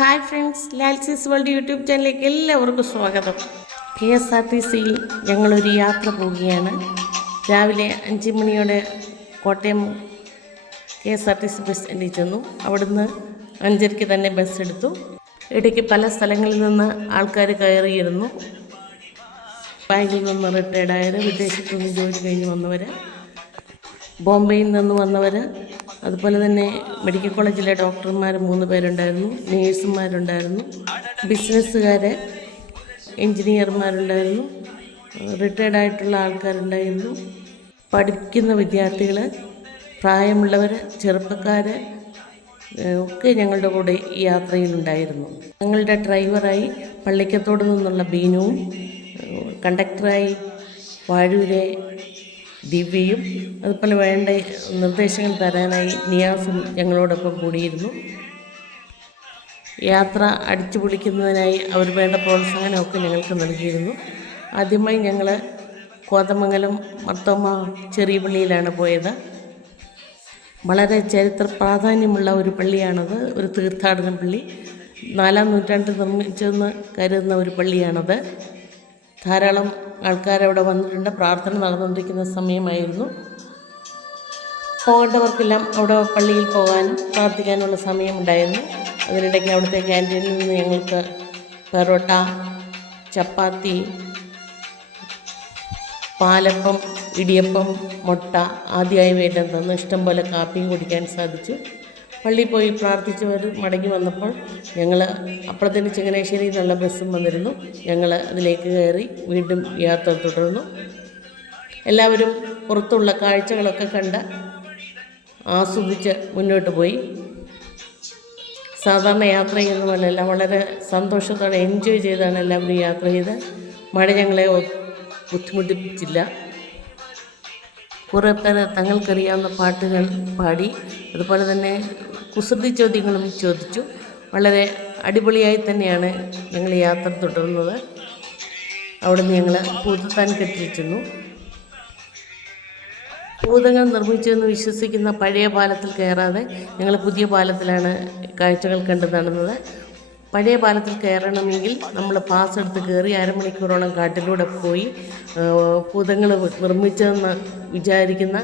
Hi friends, ലാൽസീസ് world YouTube ചാനലിലേക്ക് എല്ലാവർക്കും സ്വാഗതം. KSRTCയിൽ ഞങ്ങളൊരു യാത്ര പോവുകയാണ്. രാവിലെ 5 മണിയോടെ കോട്ടയം KSRTC ബസ് സ്റ്റാൻഡിൽ ചെന്നു. അവിടുന്ന് 5:30 തന്നെ ബസ് എടുത്തു. ഇടയ്ക്ക് പല സ്ഥലങ്ങളിൽ നിന്ന് ആൾക്കാർ കയറിയിരുന്നു. ബാങ്കിൽ നിന്ന് റിട്ടയർഡായവർ, വിദേശത്തു നിന്ന് ജോലി കഴിഞ്ഞ് വന്നവർ, ബോംബെയിൽ നിന്ന് വന്നവർ, അതുപോലെ തന്നെ മെഡിക്കൽ കോളേജിലെ ഡോക്ടർമാർ 3 പേരുണ്ടായിരുന്നു, നേഴ്സുമാരുണ്ടായിരുന്നു, ബിസിനസ്സുകാർ, എൻജിനീയർമാരുണ്ടായിരുന്നു, റിട്ടയർഡായിട്ടുള്ള ആൾക്കാരുണ്ടായിരുന്നു, പഠിക്കുന്ന വിദ്യാർത്ഥികൾ, പ്രായമുള്ളവർ, ചെറുപ്പക്കാർ ഒക്കെ ഞങ്ങളുടെ കൂടെ ഈ യാത്രയിലുണ്ടായിരുന്നു. ഞങ്ങളുടെ ഡ്രൈവറായി പള്ളിക്കത്തോട് നിന്നുള്ള ബീനുവും, കണ്ടക്ടറായി വാഴൂരെ ദിവ്യയും, അതുപോലെ വേണ്ട നിർദ്ദേശങ്ങൾ തരാനായി നിയാസും ഞങ്ങളോടൊപ്പം കൂടിയിരുന്നു. യാത്ര അടിച്ചു പൊളിക്കുന്നതിനായി അവർ വേണ്ട പ്രോത്സാഹനമൊക്കെ ഞങ്ങൾക്ക് നൽകിയിരുന്നു. ആദ്യമായി ഞങ്ങൾ കോതമംഗലം മർത്തോമ ചെറിയ പള്ളിയിലാണ് പോയത്. വളരെ ചരിത്ര പ്രാധാന്യമുള്ള ഒരു പള്ളിയാണത്. ഒരു തീർത്ഥാടന പള്ളി, 4-ാം നൂറ്റാണ്ടിൽ നിർമ്മിച്ചെന്ന് കരുതുന്ന ഒരു പള്ളിയാണത്. ധാരാളം ആൾക്കാരവിടെ വന്നിട്ടുണ്ട്. പ്രാർത്ഥന നടന്നുകൊണ്ടിരിക്കുന്ന സമയമായിരുന്നു. പോകേണ്ടവർക്കെല്ലാം അവിടെ പള്ളിയിൽ പോകാനും പ്രാർത്ഥിക്കാനുള്ള സമയമുണ്ടായിരുന്നു. അതിനിടയ്ക്ക് അവിടുത്തെ ക്യാൻറ്റീനിൽ നിന്ന് ഞങ്ങൾക്ക് പെറോട്ട, ചപ്പാത്തി, പാലപ്പം, ഇടിയപ്പം, മുട്ട ആദ്യമായവയെല്ലാം തന്നു. ഇഷ്ടംപോലെ കാപ്പിയും കുടിക്കാൻ സാധിച്ചു. പള്ളിയിൽ പോയി പ്രാർത്ഥിച്ചവർ മടങ്ങി വന്നപ്പോൾ ഞങ്ങൾ അപ്പുറത്തിന് ചങ്ങനാശ്ശേരിയിൽ നിന്നുള്ള ബസ്സും വന്നിരുന്നു. ഞങ്ങൾ അതിലേക്ക് കയറി വീണ്ടും യാത്ര തുടർന്നു. എല്ലാവരും പുറത്തുള്ള കാഴ്ചകളൊക്കെ കണ്ട് ആസ്വദിച്ച് മുന്നോട്ട് പോയി. സാധാരണ യാത്ര ചെയ്യുന്ന പോലെയല്ല, വളരെ സന്തോഷത്തോടെ എൻജോയ് ചെയ്താണ് എല്ലാവരും യാത്ര ചെയ്ത്. മഴ ഞങ്ങളെ ബുദ്ധിമുട്ടിപ്പിച്ചില്ല. കുറേ പേര് തങ്ങൾക്കറിയാവുന്ന പാട്ടുകൾ പാടി, അതുപോലെ തന്നെ കുസൃതി ചോദ്യങ്ങളും ചോദിച്ചു. വളരെ അടിപൊളിയായി തന്നെയാണ് ഞങ്ങൾ യാത്ര തുടർന്നത്. അവിടുന്ന് ഞങ്ങൾ ഭൂതത്താൻ കെട്ടിൽ ചെന്നു. ഭൂതങ്ങൾ നിർമ്മിച്ചെന്ന് വിശ്വസിക്കുന്ന പഴയ പാലത്തിൽ കയറാതെ ഞങ്ങൾ പുതിയ പാലത്തിലാണ് കാഴ്ചകൾ കണ്ടു നടന്നത്. പഴയ പാലത്തിൽ കയറണമെങ്കിൽ നമ്മൾ പാസ് എടുത്ത് കയറി അരമണിക്കൂറോളം കാട്ടിലൂടെ പോയി ഭൂതങ്ങൾ നിർമ്മിച്ചതെന്ന് വിചാരിക്കുന്ന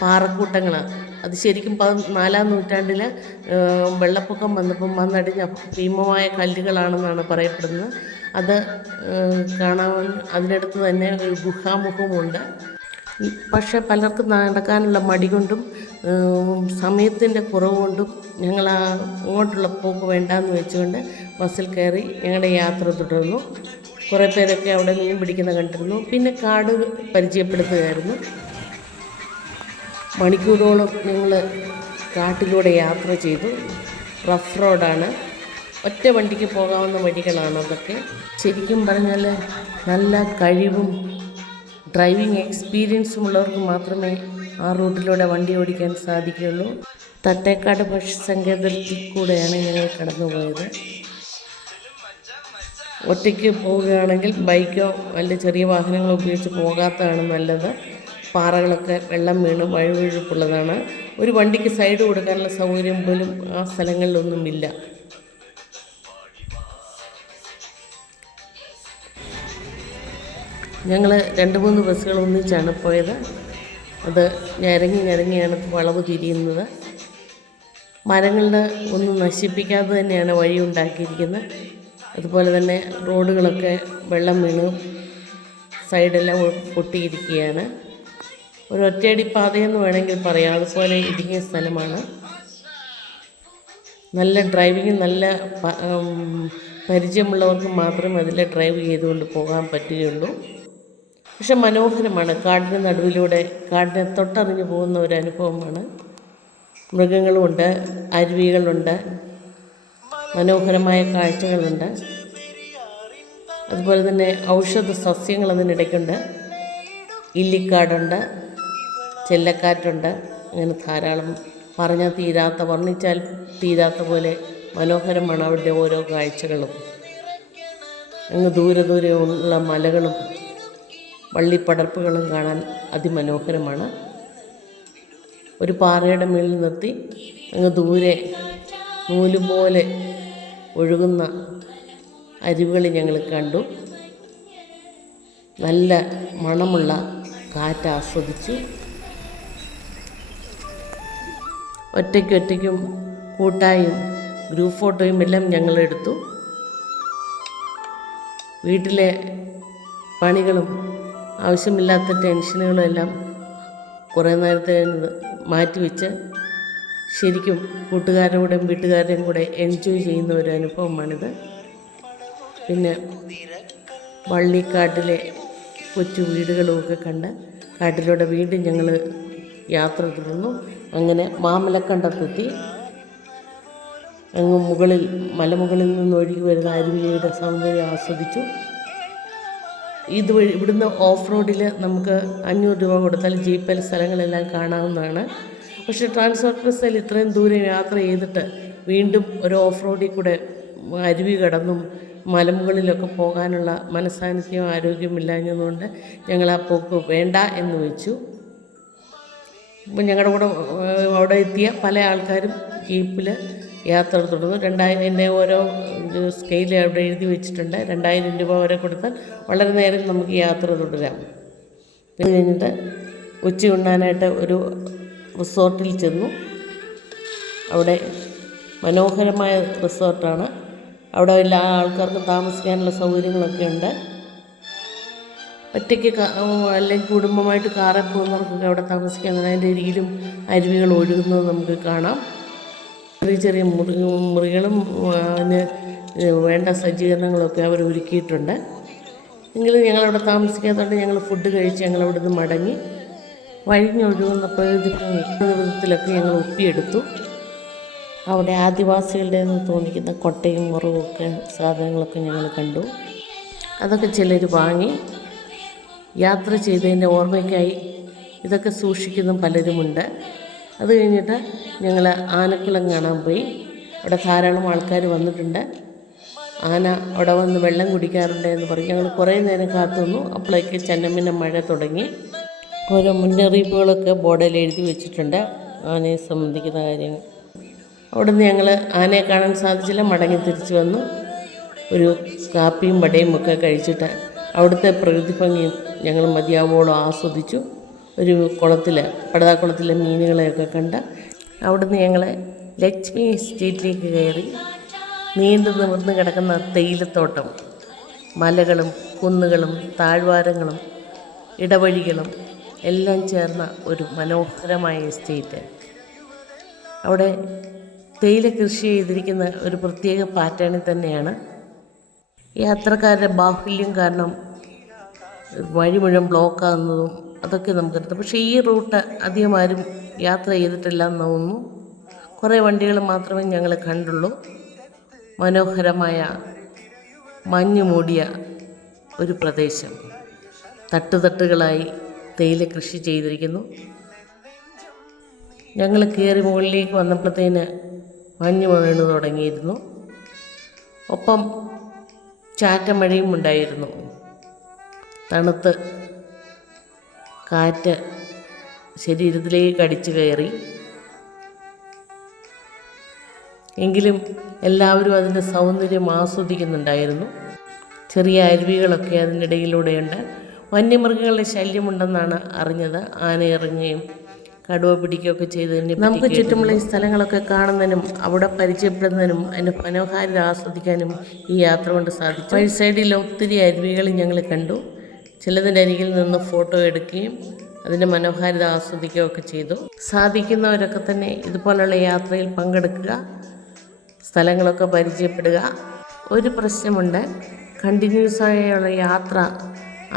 പാറക്കൂട്ടങ്ങൾ, അത് ശരിക്കും 4-ാം നൂറ്റാണ്ടിൽ വെള്ളപ്പൊക്കം വന്നപ്പം വന്നടിഞ്ഞ ഭീമമായ കല്ലുകളാണെന്നാണ് പറയപ്പെടുന്നത്. അത് കാണാൻ അതിനടുത്ത് തന്നെ ഒരു ഗുഹാമുഖമുണ്ട്. പക്ഷേ പലർക്കും നടക്കാനുള്ള മടി കൊണ്ടും സമയത്തിൻ്റെ കുറവ് കൊണ്ടും ഞങ്ങൾ അങ്ങോട്ടുള്ള പോക്ക് വേണ്ടാന്ന് വെച്ചുകൊണ്ട് ബസ്സിൽ കയറി ഞങ്ങളുടെ യാത്ര തുടർന്നു. കുറേ പേരൊക്കെ അവിടെ മീൻ പിടിക്കുന്ന കണ്ടിരുന്നു. പിന്നെ കാട് പരിചയപ്പെടുത്തുകയായിരുന്നു. മണിക്കൂറോളം ഞങ്ങൾ കാട്ടിലൂടെ യാത്ര ചെയ്തു. റഫ് റോഡാണ്, ഒറ്റ വണ്ടിക്ക് പോകാവുന്ന വഴികളാണ് അതൊക്കെ. ശരിക്കും പറഞ്ഞാൽ നല്ല കഴിവും ഡ്രൈവിംഗ് എക്സ്പീരിയൻസും ഉള്ളവർക്ക് മാത്രമേ ആ റൂട്ടിലൂടെ വണ്ടി ഓടിക്കാൻ സാധിക്കുകയുള്ളൂ. തട്ടേക്കാട് പക്ഷി സങ്കേതത്തിൽ കൂടെയാണ് ഞങ്ങൾ കടന്നുപോയത്. ഒറ്റയ്ക്ക് പോവുകയാണെങ്കിൽ ബൈക്കോ വല്ല ചെറിയ വാഹനങ്ങളോ ഉപയോഗിച്ച് പോകാത്തതാണ് നല്ലത്. പാറകളൊക്കെ വെള്ളം വീണ് വഴുവഴുപ്പുള്ളതാണ്. ഒരു വണ്ടിക്ക് സൈഡ് കൊടുക്കാനുള്ള സൗകര്യം പോലും ആ സ്ഥലങ്ങളിലൊന്നുമില്ല. ഞങ്ങൾ 2-3 ബസ്സുകൾ ഒന്നിച്ചാണ് പോയത്. അത് ഞരങ്ങിയാണ് വളവ് തിരിയുന്നത്. മരങ്ങളുടെ ഒന്നും നശിപ്പിക്കാതെ തന്നെയാണ് വഴി ഉണ്ടാക്കിയിരിക്കുന്നത്. അതുപോലെ തന്നെ റോഡുകളൊക്കെ വെള്ളം വീണ് സൈഡെല്ലാം പൊട്ടിയിരിക്കുകയാണ്. ഒരു ഒറ്റയടി പാതയെന്ന് വേണമെങ്കിൽ പറയാം. അതുപോലെ ഇടുങ്ങിയ സ്ഥലമാണ്. നല്ല ഡ്രൈവിങ്, നല്ല പരിചയമുള്ളവർക്ക് മാത്രമേ അതിൽ ഡ്രൈവ് ചെയ്തുകൊണ്ട് പോകാൻ പറ്റുകയുള്ളൂ. പക്ഷെ മനോഹരമാണ്. കാടിന് നടുവിലൂടെ കാടിനെ തൊട്ടറിഞ്ഞു പോകുന്ന ഒരു അനുഭവമാണ്. മൃഗങ്ങളുമുണ്ട്, അരുവികളുണ്ട്, മനോഹരമായ കാഴ്ചകളുണ്ട്. അതുപോലെ തന്നെ ഔഷധ സസ്യങ്ങൾ അതിനിടയ്ക്കുണ്ട്. ഇല്ലിക്കാടുണ്ട്, ചെല്ലക്കാറ്റുണ്ട്. അങ്ങനെ ധാരാളം പറഞ്ഞാൽ തീരാത്ത, വർണ്ണിച്ചാൽ തീരാത്ത പോലെ മനോഹരമാണ് അവരുടെ ഓരോ കാഴ്ചകളും. അങ്ങ് ദൂരെ ഉള്ള മലകളും വള്ളിപ്പടർപ്പുകളും കാണാൻ അതിമനോഹരമാണ്. ഒരു പാറയുടെ മുകളിൽ നിർത്തി അങ്ങ് ദൂരെ നൂല് പോലെ ഒഴുകുന്ന അരുവികൾ ഞങ്ങൾ കണ്ടു. നല്ല മണമുള്ള കാറ്റ് ആസ്വദിച്ചു. ഒറ്റയ്ക്കും കൂട്ടായും ഗ്രൂപ്പ് ഫോട്ടോയും എല്ലാം ഞങ്ങളെടുത്തു. വീട്ടിലെ പണികളും ആവശ്യമില്ലാത്ത ടെൻഷനുകളും എല്ലാം കുറേ നേരത്തെ മാറ്റിവെച്ച് ശരിക്കും കൂട്ടുകാരുടെ കൂടെയും വീട്ടുകാരുടെയും കൂടെ എൻജോയ് ചെയ്യുന്ന ഒരു അനുഭവമാണിത്. പിന്നെ വള്ളിക്കാട്ടിലെ കൊച്ചു വീടുകളുമൊക്കെ കണ്ട് കാട്ടിലൂടെ വീണ്ടും ഞങ്ങൾ യാത്ര തുടർന്നു. അങ്ങനെ മാമലക്കണ്ടത്തെത്തി. അങ്ങ് മലമുകളിൽ നിന്ന് ഒഴുകി വരുന്ന അരുവിയുടെ സൗന്ദര്യം ആസ്വദിച്ചു. ഇതുവഴി ഇവിടുന്ന് ഓഫ് റോഡിൽ നമുക്ക് 500 രൂപ കൊടുത്താൽ ജീപ്പിൽ സ്ഥലങ്ങളെല്ലാം കാണാവുന്നതാണ്. പക്ഷേ ട്രാൻസ്പോർട്ട് ബസ്സിൽ ഇത്രയും ദൂരം യാത്ര ചെയ്തിട്ട് വീണ്ടും ഒരു ഓഫ് റോഡിൽ കൂടെ അരുവി കടന്നും മലമുകളിലൊക്കെ പോകാനുള്ള മനസ്സാന്നിധ്യവും ആരോഗ്യമില്ലാഞ്ഞതുകൊണ്ട് ഞങ്ങൾ ആ പോക്ക് വേണ്ട എന്ന് വെച്ചു. ഇപ്പം ഞങ്ങളുടെ കൂടെ അവിടെ എത്തിയ പല ആൾക്കാരും ജീപ്പിൽ യാത്ര തുടർന്നു. 2000 ഓരോ സ്കെയിൽ അവിടെ എഴുതി വെച്ചിട്ടുണ്ട്. 2000 രൂപ വരെ കൊടുത്താൽ വളരെ നേരം നമുക്ക് യാത്ര തുടരാം. പിന്നെ കഴിഞ്ഞിട്ട് ഉച്ചയുണ്ണാനായിട്ട് ഒരു റിസോർട്ടിൽ ചെന്നു. അവിടെ മനോഹരമായ റിസോർട്ടാണ്. അവിടെ എല്ലാ ആൾക്കാർക്കും താമസിക്കാനുള്ള സൗകര്യങ്ങളൊക്കെ ഉണ്ട്. ഒറ്റയ്ക്ക് അല്ലെങ്കിൽ കുടുംബമായിട്ട് കാറിൽ പോകുന്നവർക്കൊക്കെ അവിടെ താമസിക്കാൻ. അതിൻ്റെ അരികിലും അരുവികൾ ഒഴുകുന്നത് നമുക്ക് കാണാം. ചെറിയ മുറികളും അതിന് വേണ്ട സജ്ജീകരണങ്ങളൊക്കെ അവർ ഒരുക്കിയിട്ടുണ്ട്. എങ്കിലും ഞങ്ങളവിടെ താമസിക്കാത്തതുകൊണ്ട് ഞങ്ങൾ ഫുഡ് കഴിച്ച് ഞങ്ങളവിടെ നിന്ന് മടങ്ങി. വഴിഞ്ഞൊഴുകുന്ന പ്രകൃതി വിധത്തിലൊക്കെ ഞങ്ങൾ ഒപ്പിയെടുത്തു. അവിടെ ആദിവാസികളുടെ നിന്ന് തോന്നിക്കുന്ന കൊട്ടയും മുറവും ഒക്കെ സാധനങ്ങളൊക്കെ ഞങ്ങൾ കണ്ടു. അതൊക്കെ ചിലർ വാങ്ങി. യാത്ര ചെയ്തതിൻ്റെ ഓർമ്മയ്ക്കായി ഇതൊക്കെ സൂക്ഷിക്കുന്ന പലരുമുണ്ട്. അത് കഴിഞ്ഞിട്ട് ഞങ്ങൾ ആനക്കുളം കാണാൻ പോയി. അവിടെ ധാരാളം ആൾക്കാർ വന്നിട്ടുണ്ട്. ആന അവിടെ വന്ന് വെള്ളം കുടിക്കാറുണ്ട് എന്ന് പറഞ്ഞ് ഞങ്ങൾ കുറേ നേരം കാത്തു നിന്നു. അപ്പോഴേക്ക് ചന്നമിന്ന മഴ തുടങ്ങി. ഓരോ മുന്നറിയിപ്പുകളൊക്കെ ബോർഡിൽ എഴുതി വെച്ചിട്ടുണ്ട് ആനയെ സംബന്ധിക്കുന്ന കാര്യങ്ങൾ. അവിടെ നിന്ന് ഞങ്ങൾ ആനയെ കാണാൻ സാധിച്ചില്ല. മടങ്ങി തിരിച്ചു വന്നു. ഒരു കാപ്പിയും വടയും ഒക്കെ കഴിച്ചിട്ട് അവിടുത്തെ പ്രകൃതി ഭംഗിയും ഞങ്ങൾ മതിയാവോളം ആസ്വദിച്ചു. ഒരു പടതാക്കുളത്തിലെ മീനുകളെയൊക്കെ കണ്ട് അവിടുന്ന് ഞങ്ങൾ ലക്ഷ്മി എസ്റ്റേറ്റിലേക്ക് കയറി. നീണ്ടു നിവർന്ന് കിടക്കുന്ന തേയിലത്തോട്ടം, മലകളും കുന്നുകളും താഴ്വാരങ്ങളും ഇടവഴികളും എല്ലാം ചേർന്ന ഒരു മനോഹരമായ എസ്റ്റേറ്റ്. അവിടെ തേയില കൃഷി ചെയ്തിരിക്കുന്ന ഒരു പ്രത്യേക പാറ്റേണിൽ തന്നെയാണ്. യാത്രക്കാരുടെ ബാഹുല്യം കാരണം വഴി മുഴുവൻ ബ്ലോക്കാകുന്നതും അതൊക്കെ നമുക്കറിയാം. പക്ഷേ ഈ റൂട്ട് അധികം ആരും യാത്ര ചെയ്തിട്ടില്ല എന്ന് തോന്നുന്നു. കുറേ വണ്ടികൾ മാത്രമേ ഞങ്ങൾ കണ്ടുള്ളൂ. മനോഹരമായ മഞ്ഞ് മൂടിയ ഒരു പ്രദേശം. തട്ടുതട്ടുകളായി തേയില കൃഷി ചെയ്തിരിക്കുന്നു. ഞങ്ങൾ കയറി മുകളിലേക്ക് വന്നപ്പോഴത്തേന് മഞ്ഞ് വീണ് തുടങ്ങിയിരുന്നു. ഒപ്പം ചാറ്റമഴയും ഉണ്ടായിരുന്നു. തണുത്ത് കാറ്റ് ശരീരത്തിലേക്ക് അടിച്ചു കയറി. എങ്കിലും എല്ലാവരും അതിൻ്റെ സൗന്ദര്യം ആസ്വദിക്കുന്നുണ്ടായിരുന്നു. ചെറിയ അരുവികളൊക്കെ അതിനിടയിലൂടെയുണ്ട്. വന്യമൃഗങ്ങളുടെ ശല്യമുണ്ടെന്നാണ് അറിഞ്ഞത്. ആന ഇറങ്ങുകയും കടുവ പിടിക്കുകയൊക്കെ ചെയ്തതിന് നമുക്ക് ചുറ്റുമുള്ള ഈ സ്ഥലങ്ങളൊക്കെ കാണുന്നതിനും അവിടെ പരിചയപ്പെടുന്നതിനും അതിൻ്റെ മനോഹാരിത ആസ്വദിക്കാനും ഈ യാത്ര കൊണ്ട് സാധിച്ചു. വഴി സൈഡിൽ ഒത്തിരി അരുവികൾ ഞങ്ങൾ കണ്ടു. ചിലതിൻ്റെ അരികിൽ നിന്ന് ഫോട്ടോ എടുക്കുകയും അതിൻ്റെ മനോഹാരിത ആസ്വദിക്കുകയൊക്കെ ചെയ്തു. സാധിക്കുന്നവരൊക്കെ തന്നെ ഇതുപോലുള്ള യാത്രയിൽ പങ്കെടുക്കുക, സ്ഥലങ്ങളൊക്കെ പരിചയപ്പെടുക. ഒരു പ്രശ്നമുണ്ട്, കണ്ടിന്യൂസ് ആയുള്ള യാത്ര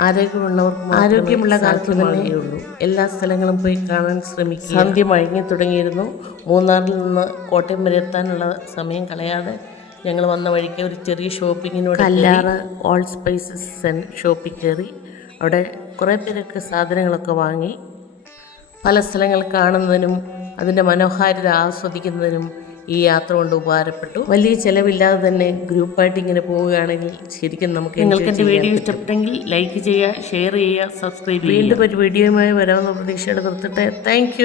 ആരോഗ്യമുള്ള കാലത്ത് തന്നെയുള്ളൂ. എല്ലാ സ്ഥലങ്ങളും പോയി കാണാൻ ശ്രമിക്കുക. സന്ധ്യ മഴങ്ങി തുടങ്ങിയിരുന്നു. മൂന്നാറിൽ നിന്ന് കോട്ടയം വരെ എത്താനുള്ള സമയം കളയാതെ ഞങ്ങൾ വന്ന വഴിക്ക് ഒരു ചെറിയ ഷോപ്പിങ്ങിനോട് കല്ലാറ് ഓൾ സ്പൈസസ് ഷോപ്പിൽ കയറി. അവിടെ കുറേ പേരൊക്കെ സാധനങ്ങളൊക്കെ വാങ്ങി. പല സ്ഥലങ്ങൾ കാണുന്നതിനും അതിൻ്റെ മനോഹാരിത ആസ്വദിക്കുന്നതിനും ഈ യാത്ര കൊണ്ട് ഉപകാരപ്പെട്ടു. വലിയ ചിലവില്ലാതെ തന്നെ ഗ്രൂപ്പായിട്ട് ഇങ്ങനെ പോവുകയാണെങ്കിൽ ശരിക്കും നിങ്ങൾക്ക് എൻ്റെ വീഡിയോ ഇഷ്ടപ്പെട്ടെങ്കിൽ ലൈക്ക് ചെയ്യുക, ഷെയർ ചെയ്യുക, സബ്സ്ക്രൈബ് ചെയ്യുക. വീണ്ടും ഒരു വീഡിയോയുമായി വരാമെന്ന പ്രതീക്ഷയോടെ നിർത്തട്ടെ. താങ്ക്